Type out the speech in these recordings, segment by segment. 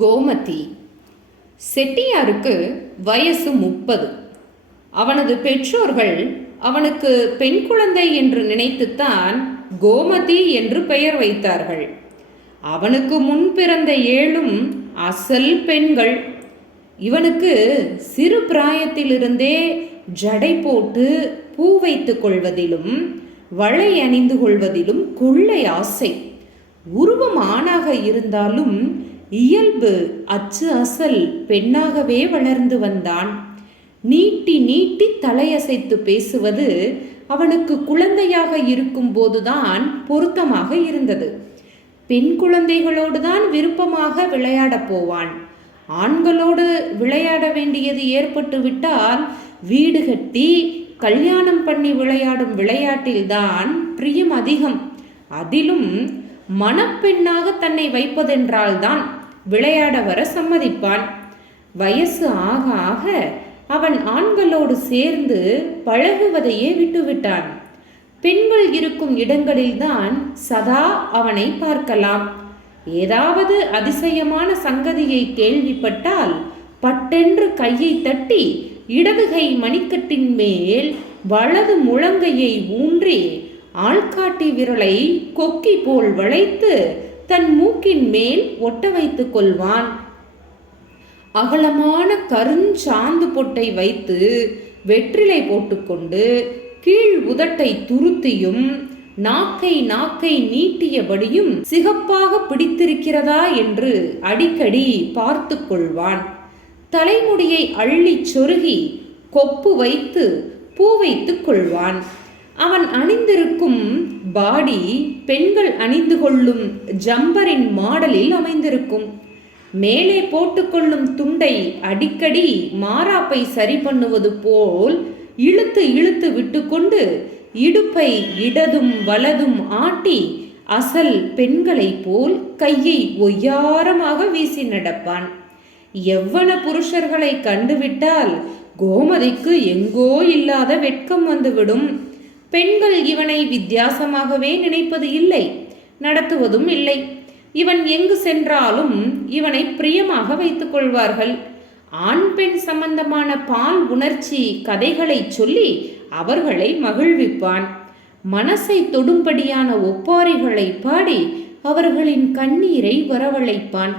கோமதி செட்டியாருக்கு வயசு முப்பது அவனது பெற்றோர்கள் அவனுக்கு பெண் குழந்தை என்று நினைத்துத்தான் கோமதி என்று பெயர் வைத்தார்கள் அவனுக்கு முன் பிறந்த ஏழும் அசல் பெண்கள் இவனுக்கு சிறு பிராயத்திலிருந்தே ஜடை போட்டு பூ வைத்துக் கொள்வதிலும் வளை அணிந்து கொள்வதிலும் கொள்ளை ஆசை உருவம் ஆணாக இருந்தாலும் இயல்பு அச்சு அசல் பெண்ணாகவே வளர்ந்து வந்தான் நீட்டி நீட்டி தலையசைத்து பேசுவது அவனுக்கு குழந்தையாக இருக்கும் போதுதான் பொருத்தமாக இருந்தது பெண் குழந்தைகளோடு தான் விருப்பமாக விளையாடப் போவான் ஆண்களோடு விளையாட வேண்டியது ஏற்பட்டு விட்டால் வீடு கட்டி கல்யாணம் பண்ணி விளையாடும் விளையாட்டில்தான் பிரியம் அதிகம் அதிலும் மணப்பெண்ணாக தன்னை வைப்பதென்றால்தான் விளையாட வர சம்மதிப்பான் வயசு ஆக ஆக அவன் ஆண்களோடு சேர்ந்து பழகுவதையே விட்டுவிட்டான் பெண்கள் இருக்கும் இடங்களில்தான் சதா அவனை பார்க்கலாம் ஏதாவது அதிசயமான சங்கதியை கேள்விப்பட்டால் பட்டென்று கையை தட்டி இடதுகை மணிக்கட்டின் மேல் வலது முழங்கையை ஊன்றி ஆள்காட்டி விரலை கொக்கி போல் வளைத்து தன் மூக்கின் மேல் ஒட்ட வைத்துக் கொள்வான் அகலமான கருஞ்சாந்து பொட்டை வைத்து வெற்றிலை போட்டுக்கொண்டு கீழ் உதட்டை துருத்தியும் நாக்கை நாக்கை நீட்டியபடியும் சிகப்பாக பிடித்திருக்கிறதா என்று அடிக்கடி பார்த்து கொள்வான் தலைமுடியை அள்ளி சொருகி கொப்பு வைத்து பூ வைத்துக் கொள்வான் அவன் அணிந்திருக்கும் பாடி பெண்கள் அணிந்து கொள்ளும் ஜம்பரின் மாடலில் அமைந்திருக்கும் மேலே போட்டுக்கொள்ளும் துண்டை அடிக்கடி மாறாப்பை சரி பண்ணுவது போல் இழுத்து இழுத்து விட்டுக்கொண்டு இடுப்பை இடதும் வலதும் ஆட்டி அசல் பெண்களைப் போல் கையை ஒய்யாரமாக வீசி நடப்பான் எவ்வன புருஷர்களை கண்டுவிட்டால் கோமதிக்கு எங்கோ இல்லாத வெட்கம் வந்துவிடும் பெண்கள் இவனை வித்தியாசமாகவே நினைப்பது இல்லை நடத்துவதும் இல்லை இவன் எங்கு சென்றாலும் இவனை பிரியமாக வைத்துக் கொள்வார்கள் ஆண் பெண் சம்பந்தமான பால் உணர்ச்சி கதைகளை சொல்லி அவர்களை மகிழ்விப்பான் மனசை தொடும்படியான ஒப்பாரிகளை பாடி அவர்களின் கண்ணீரை வரவழைப்பான்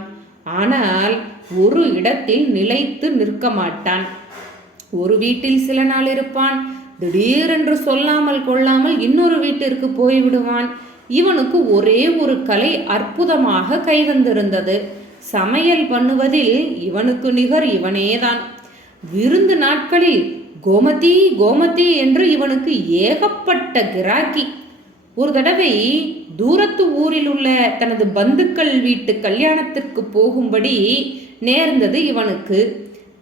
ஆனால் ஒரு இடத்தில் நிலைத்து நிற்க மாட்டான் ஒரு வீட்டில் சில நாள் இருப்பான் திடீரென்று சொல்லாமல் கொள்ளாமல் இன்னொரு வீட்டிற்கு போய்விடுவான் இவனுக்கு ஒரே ஒரு கலை அற்புதமாக கைவந்திருந்தது சமையல் பண்ணுவதில் இவனுக்கு நிகர் இவனேதான் விருந்து நாட்களில் கோமதி கோமதி என்று இவனுக்கு ஏகப்பட்ட கிராக்கி ஒரு தடவை தூரத்து ஊரில் உள்ள தனது பந்துக்கள் வீட்டு கல்யாணத்திற்கு போகும்படி நேர்ந்தது இவனுக்கு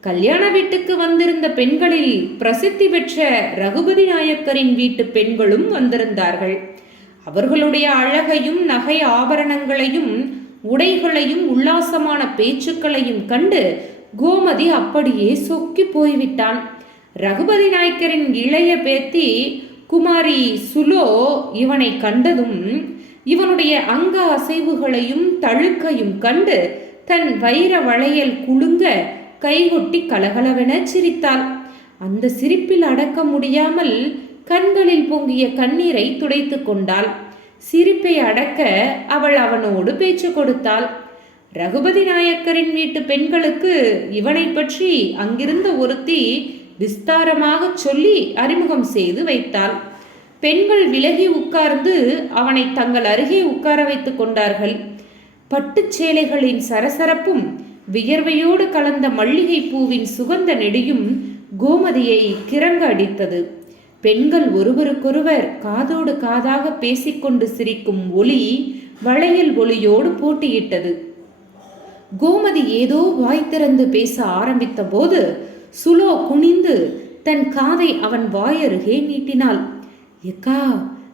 கல்யாண வீட்டுக்கு வந்திருந்த பெண்களில் பிரசித்தி பெற்ற ரகுபதி நாயக்கரின் வீட்டு பெண்களும் வந்திருந்தார்கள் அவர்களுடைய அழகையும் நகை ஆபரணங்களையும் உடைகளையும் உல்லாசமான பேச்சுக்களையும் கண்டு கோமதி அப்படியே சொக்கி போய்விட்டான் ரகுபதி நாயக்கரின் இளைய பேத்தி குமாரி சுலோ இவனை கண்டதும் இவனுடைய அங்க அசைவுகளையும் தழுக்கையும் கண்டு தன் வைர வளையல் குலுங்க கைகொட்டி கலகலவென சிரித்தாள் அந்த சிரிப்பில் அடக்க முடியாமல் கண்களில் பொங்கிய கண்ணீரை துடைத்து கொண்டாள் சிரிப்பை அடக்க அவள் அவனோடு பேச்சு கொடுத்தாள் ரகுபதி நாயக்கரின் வீட்டு பெண்களுக்கு இவனை பற்றி அங்கிருந்த ஒருத்தி விஸ்தாரமாக சொல்லி அறிமுகம் செய்து வைத்தாள் பெண்கள் விலகி உட்கார்ந்து அவனை தங்கள் அருகே உட்கார வைத்துக் கொண்டார்கள் பட்டுச் சேலைகளின் சரசரப்பும் வியர்வையோடு கலந்த மல்லிகை பூவின் சுகந்த நெடியும் கோமதியை கிறங்க அடித்தது பெண்கள் ஒருவருக்கொருவர் காதோடு காதாக பேசிக்கொண்டு சிரிக்கும் ஒளி வளையல் ஒளியோடு போட்டியிட்டது கோமதி ஏதோ வாய் திறந்து பேச ஆரம்பித்த போது சுலோ குனிந்து தன் காதை அவன் வாயருகே நீட்டினாள் எக்கா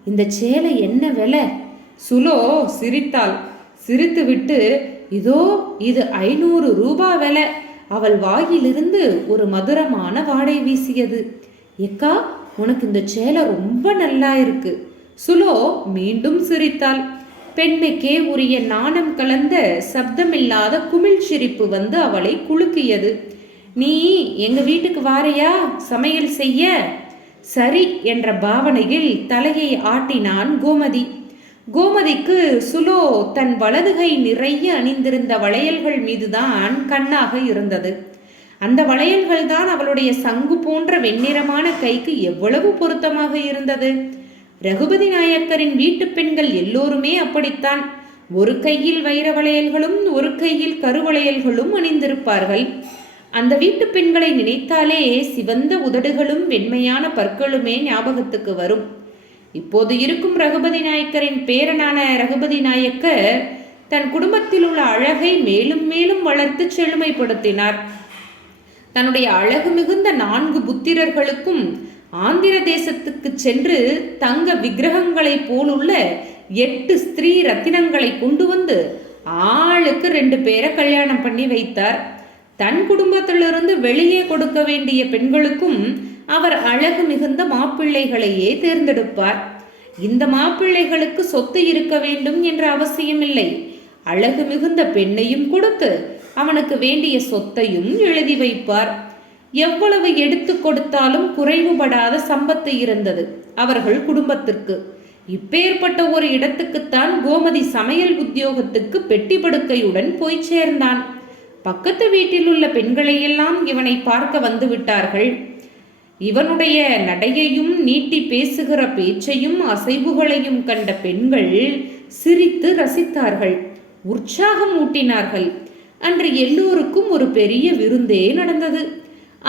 இந்த சேலை என்ன விலை சுலோ சிரித்தாள் சிரித்துவிட்டு இதோ இது ஐநூறு ரூபா விலை அவள் வாயிலிருந்து ஒரு மதுரமான வாடை வீசியது எக்கா உனக்கு இந்த சேலை ரொம்ப நல்லா இருக்கு சுலோ மீண்டும் சிரித்தாள் பெண்மைக்கே உரிய நாணம் கலந்த சப்தமில்லாத குமிழ் சிரிப்பு வந்து அவளை குலுக்கியது நீ எங்க வீட்டுக்கு வாரையா சமையல் செய்ய சரி என்ற பாவனையில் தலையை ஆட்டினான் கோமதி கோமதிக்கு சுலோ தன் வலதுகை நிறைய அணிந்திருந்த வளையல்கள் மீதுதான் கண்ணாக இருந்தது அந்த வளையல்கள் தான் அவளுடைய சங்கு போன்ற வெண்ணிறமான கைக்கு எவ்வளவு பொருத்தமாக இருந்தது ரகுபதி நாயக்கரின் வீட்டு பெண்கள் எல்லோருமே அப்படித்தான் ஒரு கையில் வைர வளையல்களும் ஒரு கையில் கருவளையல்களும் அணிந்திருப்பார்கள் அந்த வீட்டு பெண்களை நினைத்தாலே சிவந்த உதடுகளும் வெண்மையான பற்களுமே ஞாபகத்துக்கு வரும் இப்போது இருக்கும் ரகுபதி நாயக்கரின் பேரனான ரகுபதி நாயக்கர் தன் குடும்பத்தில் உள்ள அழகை மேலும் மேலும் வளர்த்து செழுமைப்படுத்தினார் தன்னுடைய அழகு மிகுந்த நான்கு புத்திரர்களுக்கும் ஆந்திர தேசத்துக்கு சென்று தங்க விக்கிரகங்களைப் போலுள்ள எட்டு ஸ்திரீ ரத்தினங்களை கொண்டு வந்து ஆளுக்கு ரெண்டு பேரை கல்யாணம் பண்ணி வைத்தார் தன் குடும்பத்திலிருந்து வெளியே கொடுக்க வேண்டிய பெண்களுக்கும் அவர் அழகு மிகுந்த மாப்பிள்ளைகளையே தேர்ந்தெடுப்பார் இந்த மாப்பிள்ளைகளுக்கு சொத்து இருக்க வேண்டும் என்ற அவசியமில்லை அழகு மிகுந்த பெண்ணையும் கொடுத்து அவனுக்கு வேண்டிய சொத்தையும் எழுதி வைப்பார் எவ்வளவு எடுத்து கொடுத்தாலும் குறைவுபடாத சம்பத்து இருந்தது அவர்கள் குடும்பத்திற்கு இப்பேற்பட்ட ஒரு இடத்துக்குத்தான் கோமதி சமையல் உத்தியோகத்துக்கு பெட்டி படுக்கையுடன் போய் சேர்ந்தான் பக்கத்து வீட்டில் உள்ள பெண்களையெல்லாம் இவனை பார்க்க வந்துவிட்டார்கள் இவனுடைய நடையையும் நீட்டி பேசுகிற பேச்சையும் அசைவுகளையும் கண்ட பெண்கள் சிரித்து ரசித்தார்கள் உற்சாகம் ஊட்டினார்கள் அன்று எல்லோருக்கும் ஒரு பெரிய விருந்தே நடந்தது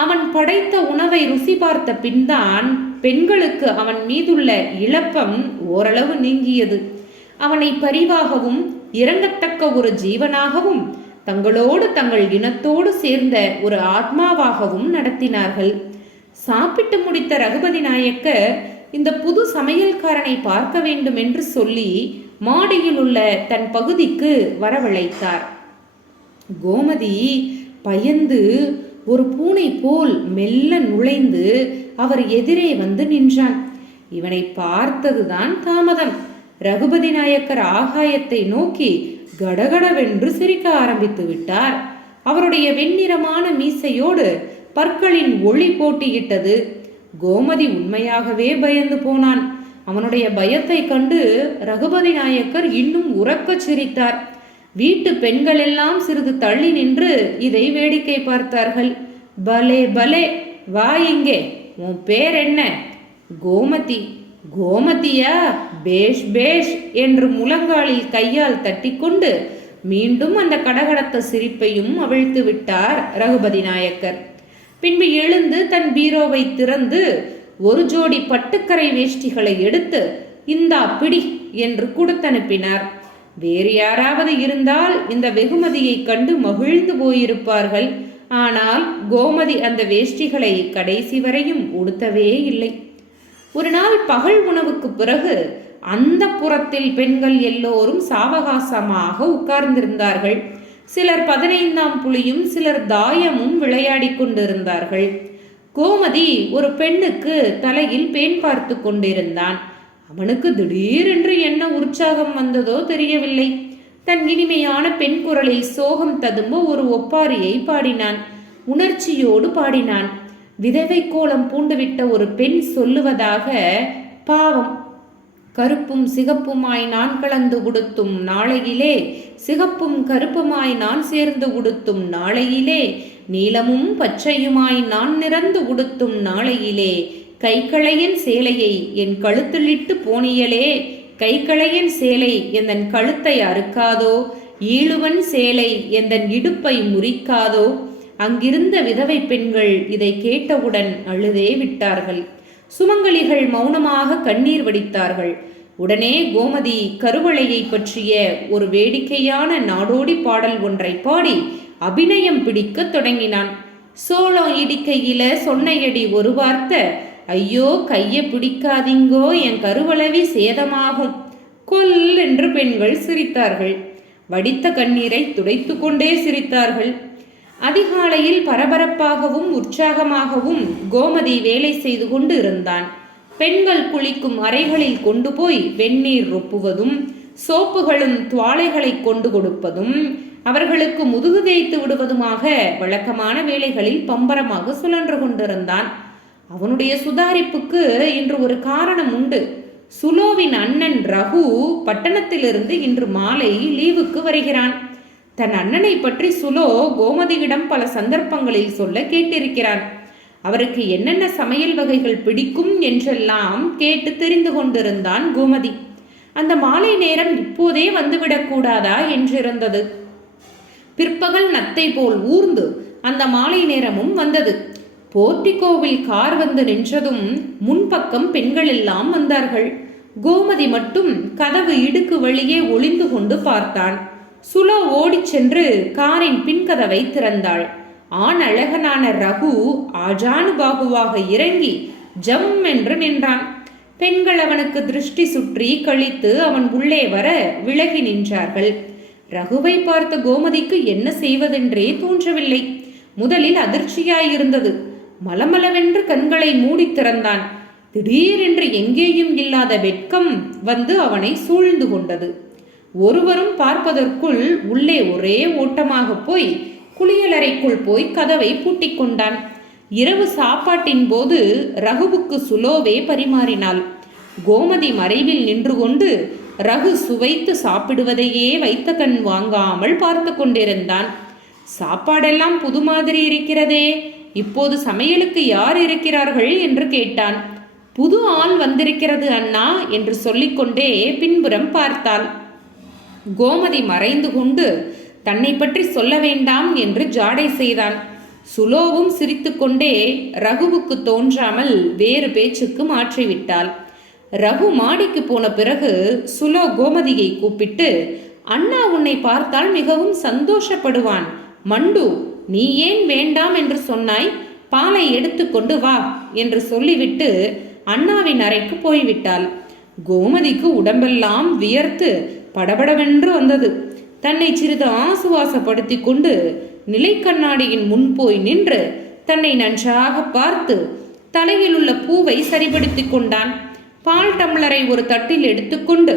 அவன் படைத்த உணவை ருசி பார்த்த பின்தான் பெண்களுக்கு அவன் மீதுள்ள இழப்பம் ஓரளவு நீங்கியது அவனை பரிவாகவும் இறங்கத்தக்க ஒரு ஜீவனாகவும் தங்களோடு தங்கள் இனத்தோடு சேர்ந்த ஒரு ஆத்மாவாகவும் நடத்தினார்கள் சாப்பிட்டு முடித்த ரகுபதி நாயக்கர் இந்த புது சமையல்காரனை பார்க்க வேண்டும் என்று சொல்லி மாடியில் உள்ள தன் பகுதிக்கு வரவழைத்தார் கோமதி பயந்து ஒரு பூனை போல் மெல்ல நுழைந்து அவர் எதிரே வந்து நின்றான் இவனை பார்த்ததுதான் தாமதம் ரகுபதி நாயக்கர் ஆகாயத்தை நோக்கி கடகடவென்று சிரிக்க ஆரம்பித்து விட்டார் அவருடைய வெண்ணிறமான மீசையோடு பற்களின் ஒளி போட்டியிட்டது கோமதி உண்மையாகவே பயந்து போனான் அவனுடைய பயத்தை கண்டு ரகுபதி நாயக்கர் இன்னும் உறக்கச் சிரித்தார் வீட்டு பெண்கள் எல்லாம் சிறிது தள்ளி நின்று இதை வேடிக்கை பார்த்தார்கள் பலே பலே வா இங்கே உன் பேர் என்ன கோமதி கோமதியா பேஷ் பேஷ் என்று முழங்காலில் கையால் தட்டிக்கொண்டு மீண்டும் அந்த கடகடத்த சிரிப்பையும் அவிழ்த்து விட்டார் ரகுபதி நாயக்கர் பின்பு எழுந்து தன் பீரோவை திறந்து ஒரு ஜோடி பட்டுக்கரை வேஷ்டிகளை எடுத்து இந்தா பிடி என்று கொடுத்தனுப்பினார் வேறு யாராவது இருந்தால் இந்த வெகுமதியை கண்டு மகிழ்ந்து போயிருப்பார்கள் ஆனால் கோமதி அந்த வேஷ்டிகளை கடைசி வரையும் உடுத்தவே இல்லை ஒரு நாள் பகல் உணவுக்கு பிறகு அந்த புறத்தில் பெண்கள் எல்லோரும் சாவகாசமாக உட்கார்ந்திருந்தார்கள் சிலர் பதினைந்தாம் புலியும் சிலர் தாயமும் விளையாடி கொண்டிருந்தார்கள் கோமதி ஒரு பெண்ணுக்கு தலையில் பேன் பார்த்து கொண்டிருந்தான் அவனுக்கு திடீரென்று என்ன உற்சாகம் வந்ததோ தெரியவில்லை தன் இனிமையான பெண் குரலில் சோகம் ததும்ப ஒரு ஒப்பாரியை பாடினான் உணர்ச்சியோடு பாடினான் விதவை கோலம் பூண்டுவிட்ட ஒரு பெண் சொல்லுவதாக பாவம் கருப்பும் சிகப்புமாய் நான் கலந்து உடுத்தும் நாளையிலே சிகப்பும் கருப்புமாய் நான் சேர்ந்து உடுத்தும் நாளையிலே நீலமும் பச்சையுமாய் நான் நிறந்து உடுத்தும் நாளையிலே கைக்களையின் சேலையை என் கழுத்திலிட்டு போனியலே கைக்களையின் சேலை எந்தன் கழுத்தை அறுக்காதோ ஈழுவன் சேலை எந்தன் இடுப்பை முறிக்காதோ அங்கிருந்த விதவை பெண்கள் இதை கேட்டவுடன் அழுதே விட்டார்கள் சுமங்கலிகள் மௌனமாக கண்ணீர் வடித்தார்கள் உடனே கோமதி கருவளையை பற்றிய ஒரு வேடிக்கையான நாடோடி பாடல் ஒன்றை பாடி அபிநயம் பிடிக்க தொடங்கினான் சோளம் இடிக்கையில சொன்னையடி ஒரு வார்த்தை ஐயோ கைய பிடிக்காதீங்கோ என் கருவளவி சேதமாகும் கொல் என்று பெண்கள் சிரித்தார்கள் வடித்த கண்ணீரை துடைத்து கொண்டே சிரித்தார்கள் அதிகாலையில் பரபரப்பாகவும் உற்சாகமாகவும் கோமதி வேலை செய்து கொண்டு இருந்தான் பெண்கள் குளிக்கும் அறைகளில் கொண்டு போய் வெந்நீர் ரொப்புவதும் சோப்புகளும் துவாலைகளை கொண்டு கொடுப்பதும் அவர்களுக்கு முதுகு தேய்த்து விடுவதுமாக வழக்கமான வேலைகளில் பம்பரமாக சுழன்று கொண்டிருந்தான் அவனுடைய சுதாரிப்புக்கு இன்று ஒரு காரணம் உண்டு சுலோவின் அண்ணன் ரகு பட்டணத்திலிருந்து இன்று மாலை லீவுக்கு வருகிறான் தன் அண்ணனை பற்றி சுலோ கோமதியிடம் பல சந்தர்ப்பங்களில் சொல்ல கேட்டிருக்கிறான் அவருக்கு என்னென்ன சமையல் வகைகள் பிடிக்கும் என்றெல்லாம் கேட்டு தெரிந்து கொண்டிருந்தான் கோமதி அந்த மாலை நேரம் இப்போதே வந்துவிடக்கூடாதா என்றிருந்தது பிற்பகல் நத்தை போல் ஊர்ந்து அந்த மாலை நேரமும் வந்தது போர்டிகோவில் கார் வந்து நின்றதும் முன்பக்கம் பெண்கள் எல்லாம் வந்தார்கள் கோமதி மட்டும் கதவு இடுக்கு வழியே ஒளிந்து கொண்டு பார்த்தான் சுலோ ஓடிச் சென்று காரின் பின்கதவை திறந்தாள் ஆண் அழகனான ரகு ஆஜானு பாகுவாக இறங்கி ஜம் என்று நின்றான் பெண்கள் அவனுக்கு திருஷ்டி சுற்றி கழித்து அவன் உள்ளே வர விலகி நின்றார்கள் ரகுவை பார்த்த கோமதிக்கு என்ன செய்வதென்றே தோன்றவில்லை முதலில் அதிர்ச்சியாயிருந்தது மலமளவென்று கண்களை மூடி திறந்தான் திடீரென்று எங்கேயும் இல்லாத வெட்கம் வந்து அவனை சூழ்ந்து கொண்டது ஒருவரும் பார்ப்பதற்குள் உள்ளே ஒரே ஓட்டமாக போய் குளியலறைக்குள் போய் கதவை பூட்டிக் கொண்டான் இரவு சாப்பாட்டின் போது ரகுவுக்கு சுலோவே பரிமாறினாள் கோமதி மறைவில் நின்று கொண்டு ரகு சுவைத்து சாப்பிடுவதையே வைத்த கண் வாங்காமல் பார்த்து கொண்டிருந்தான் சாப்பாடெல்லாம் புது மாதிரி இருக்கிறதே இப்போது சமையலுக்கு யார் இருக்கிறார்கள் என்று கேட்டான் புது ஆள் வந்திருக்கிறது அண்ணா என்று சொல்லிக்கொண்டே பின்புறம் பார்த்தாள் கோமதி மறைந்து கொண்டு தன்னை பற்றி சொல்ல வேண்டாம் என்று ஜாடை செய்தான் சுலோவும் சிரித்துக்கொண்டே ரகுவுக்கு தோன்றாமல் வேறு பேச்சுக்கு மாற்றிவிட்டாள் ரகு மாடிக்கு போன பிறகு சுலோ கோமதியை கூப்பிட்டு அண்ணா உன்னை பார்த்தால் மிகவும் சந்தோஷப்படுவான் மண்டு நீ ஏன் வேண்டாம் என்று சொன்னாய் பாலை எடுத்துக்கொண்டு வா என்று சொல்லிவிட்டு அண்ணாவின் அறைக்கு போய்விட்டாள் கோமதிக்கு உடம்பெல்லாம் வியர்த்து படபடவென்று வந்தது தன்னை சிறிது ஆசுவாசப்படுத்தி கொண்டு கண்ணாடியின் முன் போய் நின்று தன்னை நன்றாக பார்த்து தலையில் உள்ள பூவை சரிபடுத்தி கொண்டான் பால் டம்ளரை ஒரு தட்டில் எடுத்துக்கொண்டு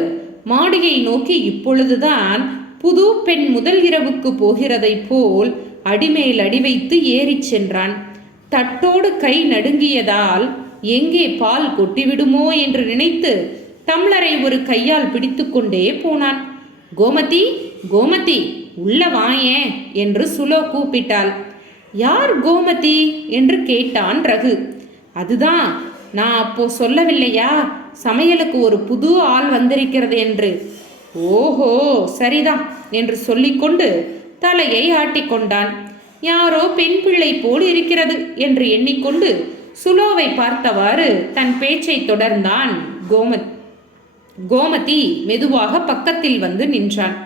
மாடியை நோக்கி இப்பொழுதுதான் புது பெண் முதல் இரவுக்கு போகிறதை போல் அடிமேல் அடி வைத்து ஏறிச் சென்றான் தட்டோடு கை நடுங்கியதால் எங்கே பால் கொட்டிவிடுமோ என்று நினைத்து டம்ளரை ஒரு கையால் பிடித்துக்கொண்டே போனான் கோமதி கோமதி உள்ள வாயே என்று சுலோ கூப்பிட்டாள் யார் கோமதி என்று கேட்டான் ரகு அதுதான் நான் அப்போ சொல்லவில்லையா சமையலுக்கு ஒரு புது ஆள் வந்திருக்கிறது என்று ஓஹோ சரிதான் என்று சொல்லிக்கொண்டு தலையை ஆட்டிக்கொண்டான் யாரோ பெண் பிள்ளை போல் இருக்கிறது என்று எண்ணிக்கொண்டு சுலோவை பார்த்தவாறு தன் பேச்சை தொடர்ந்தான் கோமதி கோமதி மெதுவாக பக்கத்தில் வந்து நின்றான்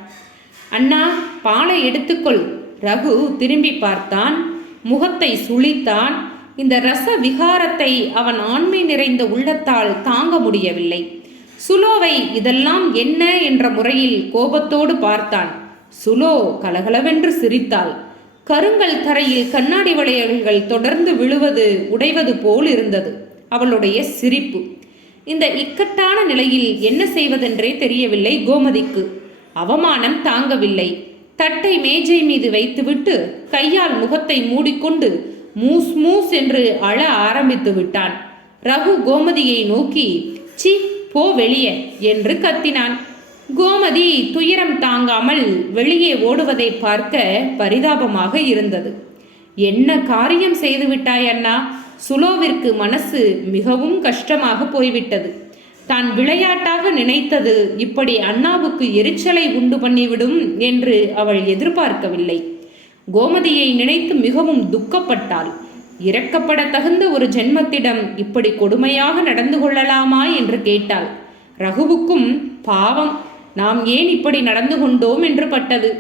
அண்ணா பாலை எடுத்துக்கொள் ரகு திரும்பி பார்த்தான் முகத்தை சுழித்தான் இந்த ரச விகாரத்தை அவன் ஆண்மை நிறைந்த உள்ளத்தால் தாங்க முடியவில்லை சுலோவை இதெல்லாம் என்ன என்ற முறையில் கோபத்தோடு பார்த்தான் சுலோ கலகலவென்று சிரித்தாள் கருங்கல் தரையில் கண்ணாடி வளையல்கள் தொடர்ந்து விழுவது உடைவது போல் இருந்தது அவளுடைய சிரிப்பு இந்த இக்கட்டான நிலையில் என்ன செய்வதென்றே தெரியவில்லை கோமதிக்கு அவமானம் தாங்கவில்லை தட்டை மேஜை மீது வைத்துவிட்டு கையால் முகத்தை மூடிக்கொண்டு மூஸ் மூஸ் என்று அழ ஆரம்பித்து விட்டான் ரகு கோமதியை நோக்கி சி போ வெளியே என்று கத்தினான் கோமதி துயரம் தாங்காமல் வெளியே ஓடுவதை பார்க்க பரிதாபமாக இருந்தது என்ன காரியம் செய்துவிட்டாய் அண்ணா சுலோவிற்கு மனசு மிகவும் கஷ்டமாக போய்விட்டது தான் விளையாட்டாக நினைத்தது இப்படி அண்ணாவுக்கு எரிச்சலை உண்டு பண்ணிவிடும் என்று அவள் எதிர்பார்க்கவில்லை கோமதியை நினைத்து மிகவும் துக்கப்பட்டாள் இறக்கப்பட தகுந்த ஒரு ஜென்மத்திடம் இப்படி கொடுமையாக நடந்து கொள்ளலாமா என்று கேட்டாள் ரகுவுக்கும் பாவம் நாம் ஏன் இப்படி நடந்து கொண்டோம் என்று பட்டது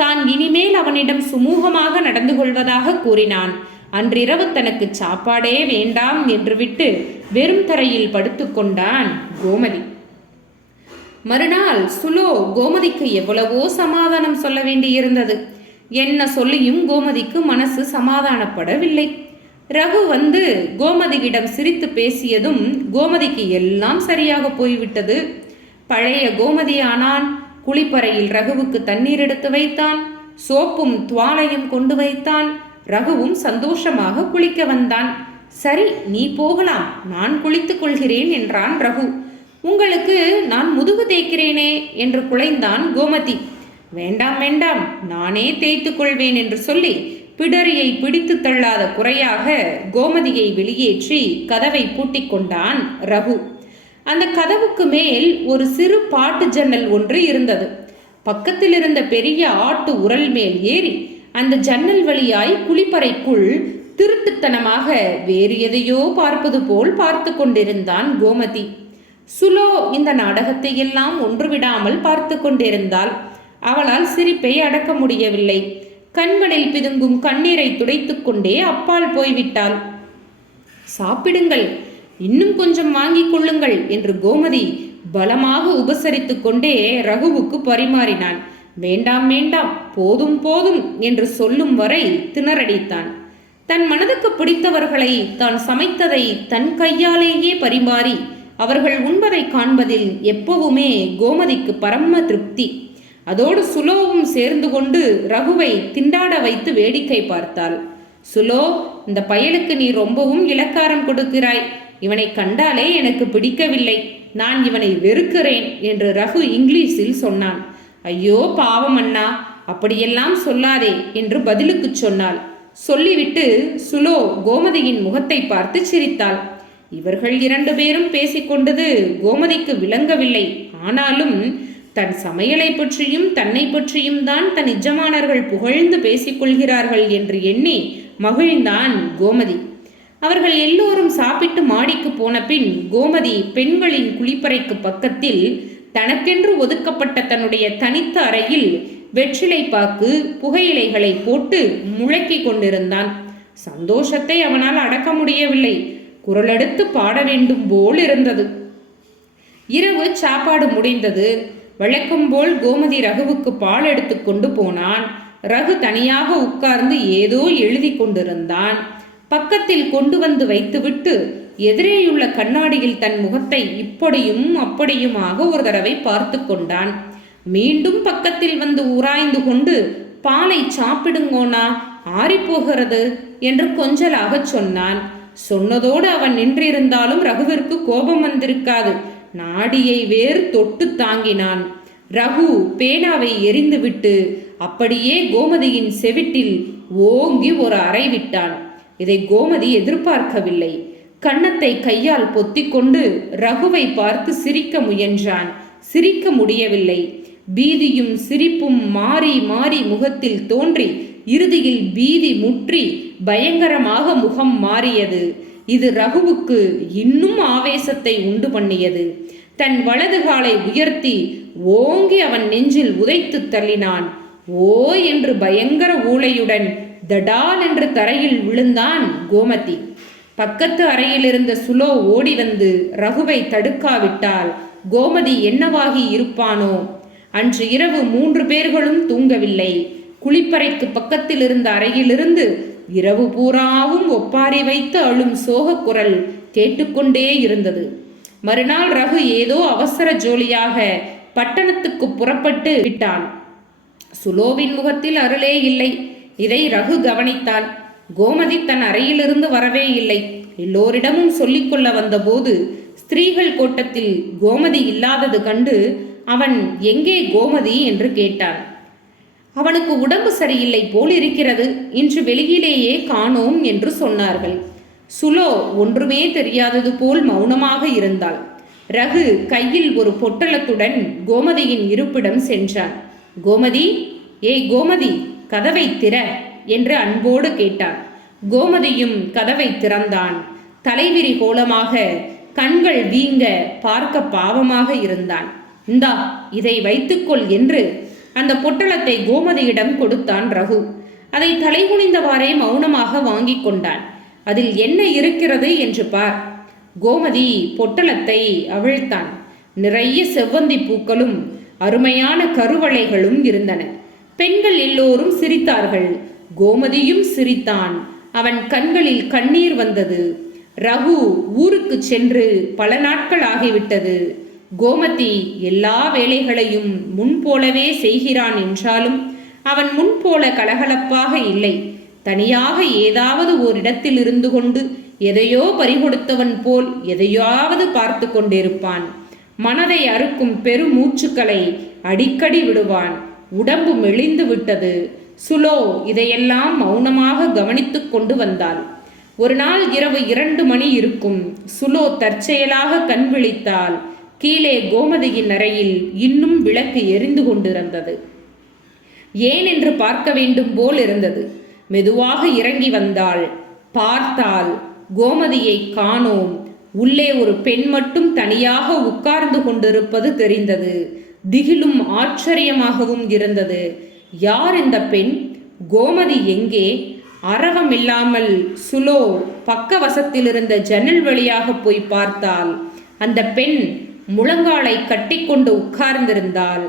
தான் இனிமேல் அவனிடம் சுமூகமாக நடந்து கொள்வதாக கூறினான் அன்றிரவு தனக்கு சாப்பாடே வேண்டாம் என்று விட்டு வெறும் தரையில் படுத்துக்கொண்டான் கோமதி மறுநாள் சுலோ கோமதிக்கு எவ்வளவோ சமாதானம் சொல்ல வேண்டியிருந்தது என்ன சொல்லியும் கோமதிக்கு மனசு சமாதானப்படவில்லை ரகு வந்து கோமதியிடம் சிரித்து பேசியதும் கோமதிக்கு எல்லாம் சரியாக போய்விட்டது பழைய கோமதி ஆனான் குளிப்பறையில் ரகுவுக்கு தண்ணீர் எடுத்து வைத்தான் சோப்பும் துவாலையும் கொண்டு வைத்தான் ரகுவும் சந்தோஷமாக குளிக்க வந்தான் சரி நீ போகலாம் நான் குளித்துக் கொள்கிறேன் என்றான் ரகு உங்களுக்கு நான் முதுகு தேய்க்கிறேனே என்று குலைந்தான் கோமதி வேண்டாம் வேண்டாம் நானே தேய்த்து கொள்வேன் என்று சொல்லி பிடரியை பிடித்து தள்ளாத குறையாக கோமதியை வெளியேற்றி கதவை பூட்டிக் கொண்டான் ரகு அந்த கதவுக்கு மேல் ஒரு சிறு பாட்டு ஜன்னல் ஒன்று இருந்தது பக்கத்தில் இருந்த பெரிய ஆட்டு உரல் மேல் ஏறி அந்த ஜன்னல் வழியாய் குளிப்பறைக்குள் திருட்டுத்தனமாக வேறு எதையோ பார்ப்பது போல் பார்த்து கொண்டிருந்தான் கோமதி சுலோ இந்த நாடகத்தை எல்லாம் விடாமல் பார்த்து கொண்டிருந்தால் அவளால் சிரிப்பை அடக்க முடியவில்லை கண்களில் பிதுங்கும் கண்ணீரை துடைத்து கொண்டே அப்பால் போய்விட்டாள் சாப்பிடுங்கள் இன்னும் கொஞ்சம் வாங்கிக் கொள்ளுங்கள் என்று கோமதி பலமாக உபசரித்து கொண்டே ரகுவுக்கு பரிமாறினான் வேண்டாம் வேண்டாம் போதும் போதும் என்று சொல்லும் வரை திணறடித்தான் தன் மனதுக்கு பிடித்தவர்களை தான் சமைத்ததை தன் கையாலேயே பரிமாறி அவர்கள் உண்பதை காண்பதில் எப்பவுமே கோமதிக்கு பரம திருப்தி அதோடு சுலோவும் சேர்ந்து கொண்டு ரகுவை திண்டாட வைத்து வேடிக்கை பார்த்தாள் சுலோ இந்த பயலுக்கு நீ ரொம்பவும் இலக்காரம் கொடுக்கிறாய் இவனை கண்டாலே எனக்கு பிடிக்கவில்லை நான் இவனை வெறுக்கிறேன் என்று ரகு இங்கிலீஷில் சொன்னான் ஐயோ பாவம் அண்ணா அப்படியெல்லாம் சொல்லாதே என்று பதிலுக்கு சொன்னாள் சொல்லிவிட்டு சுலோ கோமதியின் முகத்தை பார்த்து சிரித்தாள் இவர்கள் இரண்டு பேரும் பேசிக்கொண்டது கோமதிக்கு விளங்கவில்லை ஆனாலும் தன் சமையலை பற்றியும் தன்னை பற்றியும் தான் தன் எஜமானர்கள் புகழ்ந்து பேசிக்கொள்கிறார்கள் என்று எண்ணி மகிழ்ந்தான் கோமதி அவர்கள் எல்லோரும் சாப்பிட்டு மாடிக்கு போன பின் கோமதி பெண்களின் குளிப்பறைக்கு பக்கத்தில் தனக்கென்று ஒதுக்கப்பட்ட தன்னுடைய தனித்த அறையில் வெற்றிலை பாக்கு புகையிலைகளை போட்டு முழக்கி கொண்டிருந்தான் சந்தோஷத்தை அவனால் அடக்க முடியவில்லை குரலெடுத்து பாட வேண்டும் போல் இருந்தது இரவு சாப்பாடு முடிந்தது வழக்கம் போல் கோமதி ரகுவுக்கு பால் கொண்டு போனான் ரகு தனியாக உட்கார்ந்து ஏதோ எழுதி கொண்டிருந்தான் பக்கத்தில் கொண்டு வந்து வைத்துவிட்டு எதிரேயுள்ள கண்ணாடியில் தன் முகத்தை இப்படியும் அப்படியுமாக ஒரு தடவை பார்த்து கொண்டான் மீண்டும் பக்கத்தில் வந்து உராய்ந்து கொண்டு பாலை சாப்பிடுங்கோனா ஆறிப்போகிறது என்று கொஞ்சலாக சொன்னான் சொன்னதோடு அவன் நின்றிருந்தாலும் ரகுவிற்கு கோபம் வந்திருக்காது நாடியை வேறு தொட்டு தாங்கினான் ரகு பேனாவை எரிந்துவிட்டு அப்படியே கோமதியின் செவிட்டில் ஓங்கி ஒரு அறை விட்டான் இதை கோமதி எதிர்பார்க்கவில்லை கன்னத்தை கையால் பொத்திக்கொண்டு ரகுவை பார்த்து சிரிக்க முயன்றான் சிரிக்க முடியவில்லை பீதியும் சிரிப்பும் மாறி மாறி முகத்தில் தோன்றி இறுதியில் பீதி முற்றி பயங்கரமாக முகம் மாறியது இது ரகுவுக்கு இன்னும் ஆவேசத்தை உண்டு பண்ணியது தன் வலது காலை உயர்த்தி ஓங்கி அவன் நெஞ்சில் உதைத்து தள்ளினான் ஓ என்று பயங்கர ஊழையுடன் தடால் என்று தரையில் விழுந்தான் கோமதி பக்கத்து அறையிலிருந்த சுலோ ஓடி வந்து ரகுவை தடுக்காவிட்டால் கோமதி என்னவாகி இருப்பானோ அன்று இரவு மூன்று பேர்களும் தூங்கவில்லை குளிப்பறைக்கு பக்கத்தில் இருந்த அறையிலிருந்து இரவு பூராவும் ஒப்பாரி வைத்து அழும் சோக குரல் கேட்டுக்கொண்டே இருந்தது மறுநாள் ரகு ஏதோ அவசர ஜோலியாக பட்டணத்துக்கு புறப்பட்டு விட்டான் சுலோவின் முகத்தில் அருளே இல்லை இதை ரகு கவனித்தாள் கோமதி தன் அறையிலிருந்து வரவே இல்லை எல்லோரிடமும் சொல்லிக்கொள்ள வந்தபோது ஸ்திரீகள் கோட்டத்தில் கோமதி இல்லாதது கண்டு அவன் எங்கே கோமதி என்று கேட்டான் அவனுக்கு உடம்பு சரியில்லை போல் இருக்கிறது இன்று வெளியிலேயே காணோம் என்று சொன்னார்கள் சுலோ ஒன்றுமே தெரியாதது போல் மௌனமாக இருந்தாள் ரகு கையில் ஒரு பொட்டலத்துடன் கோமதியின் இருப்பிடம் சென்றான் கோமதி ஏய் கோமதி கதவை திற என்று அன்போடு கேட்டான் கோமதியும் கதவை திறந்தான் தலைவிரி கோலமாக கண்கள் வீங்க பார்க்க பாவமாக இருந்தான் இந்தா இதை வைத்துக்கொள் என்று அந்த பொட்டலத்தை கோமதியிடம் கொடுத்தான் ரகு அதை தலைகுனிந்தவாறே மௌனமாக வாங்கி கொண்டான் அதில் என்ன இருக்கிறது என்று பார் கோமதி பொட்டலத்தை அவிழ்த்தான் நிறைய செவ்வந்தி பூக்களும் அருமையான கருவளைகளும் இருந்தன பெண்கள் எல்லோரும் சிரித்தார்கள் கோமதியும் சிரித்தான் அவன் கண்களில் கண்ணீர் வந்தது ரகு ஊருக்கு சென்று பல நாட்கள் ஆகிவிட்டது கோமதி எல்லா வேலைகளையும் முன்போலவே செய்கிறான் என்றாலும் அவன் முன்போல கலகலப்பாக இல்லை தனியாக ஏதாவது ஓரிடத்தில் இருந்து கொண்டு எதையோ பறிகொடுத்தவன் போல் எதையாவது பார்த்து கொண்டிருப்பான் மனதை அறுக்கும் பெருமூச்சுக்களை மூச்சுக்களை அடிக்கடி விடுவான் உடம்பு மெலிந்து விட்டது சுலோ இதையெல்லாம் மௌனமாக கவனித்து கொண்டு வந்தாள் ஒரு நாள் இரவு இரண்டு மணி இருக்கும் சுலோ தற்செயலாக கண் விழித்தால் கீழே கோமதியின் அறையில் இன்னும் விளக்கு எரிந்து கொண்டிருந்தது ஏன் என்று பார்க்க வேண்டும் போல் இருந்தது மெதுவாக இறங்கி வந்தால் பார்த்தால் கோமதியை காணோம் உள்ளே ஒரு பெண் மட்டும் தனியாக உட்கார்ந்து கொண்டிருப்பது தெரிந்தது திகிலும் ஆச்சரியமாகவும் இருந்தது யார் இந்த பெண் கோமதி எங்கே இல்லாமல் சுலோ பக்கவசத்திலிருந்த ஜன்னல் வழியாக போய் பார்த்தால் அந்த பெண் முழங்காலை கட்டிக்கொண்டு உட்கார்ந்திருந்தால்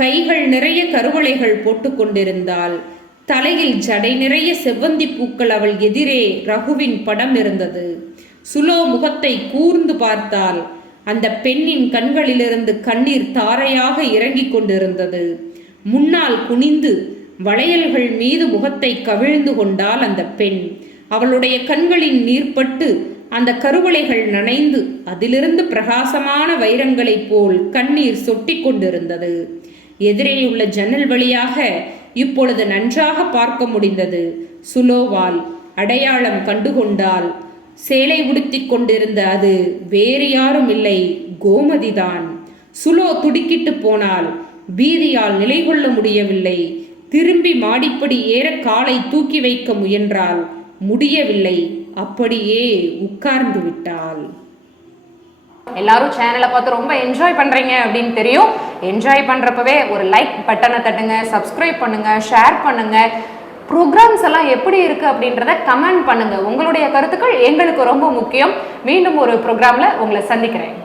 கைகள் நிறைய கருவளைகள் போட்டுக்கொண்டிருந்தால் தலையில் ஜடை நிறைய செவ்வந்தி பூக்கள் அவள் எதிரே ரகுவின் படம் இருந்தது சுலோ முகத்தை கூர்ந்து பார்த்தால் அந்த பெண்ணின் கண்களிலிருந்து கண்ணீர் தாரையாக இறங்கிக் கொண்டிருந்தது முன்னால் குனிந்து வளையல்கள் மீது முகத்தை கவிழ்ந்து கொண்டாள் அந்த பெண் அவளுடைய கண்களின் நீர்ப்பட்டு அந்த கருவளைகள் நனைந்து அதிலிருந்து பிரகாசமான வைரங்களைப் போல் கண்ணீர் சொட்டி கொண்டிருந்தது எதிரேயுள்ள ஜன்னல் வழியாக இப்பொழுது நன்றாக பார்க்க முடிந்தது சுலோவால் அடையாளம் கண்டுகொண்டால் சேலை உடுத்தி கொண்டிருந்த அது வேறு யாரும் இல்லை கோமதிதான் சுலோ துடிக்கிட்டு போனாள் பீதியால் நிலை கொள்ள முடியவில்லை திரும்பி மாடிப்படி ஏற காலை தூக்கி வைக்க முயன்றால் முடியவில்லை அப்படியே உட்கார்ந்து விட்டாள் எல்லாரும் சேனலை பார்த்து ரொம்ப என்ஜாய் பண்ணுறீங்க அப்படின்னு தெரியும் என்ஜாய் பண்ணுறப்பவே ஒரு லைக் பட்டனை தட்டுங்க சப்ஸ்கிரைப் பண்ணுங்கள் ஷேர் பண்ணுங்கள் ப்ரோக்ராம்ஸ் எல்லாம் எப்படி இருக்குது அப்படின்றத கமெண்ட் பண்ணுங்கள் உங்களுடைய கருத்துக்கள் எங்களுக்கு ரொம்ப முக்கியம் மீண்டும் ஒரு ப்ரோக்ராம்ல உங்களை சந்திக்கிறேன்